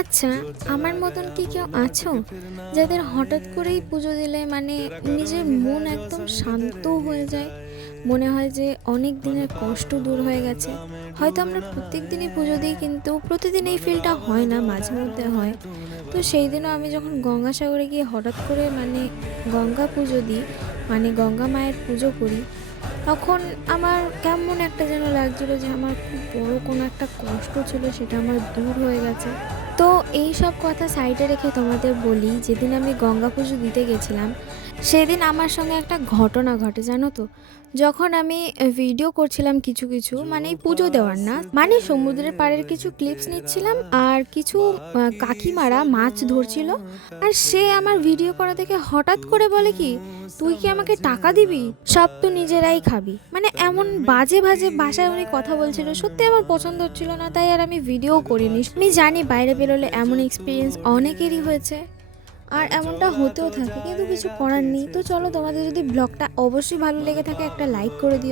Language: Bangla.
আচ্ছা, আমার মতন কি কেউ আছো যাদের হঠাৎ করেই পুজো দিলে মানে নিজের মন একদম শান্ত হয়ে যায়? মনে হয় যে অনেক দিনের কষ্ট দূর হয়ে গেছে। হয়তো আমরা প্রত্যেক দিনই পুজো দিই, কিন্তু প্রতিদিন এই ফিলটা হয় না, মাঝে মধ্যে হয়। তো সেই দিনও আমি যখন গঙ্গাসাগরে গিয়ে হঠাৎ করে গঙ্গা পুজো দিই, মানে গঙ্গা মায়ের পুজো করি, তখন আমার কেমন একটা যেন লাগছিল যে আমার খুব বড় কোনো একটা কষ্ট ছিল, সেটা আমার দূর হয়ে গেছে। তো এই সব কথা সাইডে রেখে তোমাদের বলি, যেদিন আমি গঙ্গা পুজো দিতে গেছিলাম, সেদিন আমার সঙ্গে একটা ঘটনা ঘটে, জানো তো। যখন আমি ভিডিও করছিলাম কিছু কিছু, মানে এই পুজো দেওয়ার না, মানে সমুদ্রের পাড়ের কিছু ক্লিপস নিচ্ছিলাম, আর কিছু কাকিমারা মাছ ধরছিল। আর সে আমার ভিডিও করা দেখে হঠাৎ করে বলে কি, তুই কি আমাকে টাকা দিবি? সব তো নিজেরাই খাবি, মানে এমন বাজে বাজে ভাষায় উনি কথা বলছিল। সত্যি আমার পছন্দ হচ্ছিল না, তাই আর আমি ভিডিও করিনি। আমি জানি বাইরে বেরোলে এমন এক্সপিরিয়েন্স অনেকেরই হয়েছে, আর এমনটা হতেও থাকে, কিন্তু কিছু করার নেই। তো চলো, তোমাদের যদি ব্লগটা অবশ্যই ভালো লেগে থাকে, একটা লাইক করে দিও।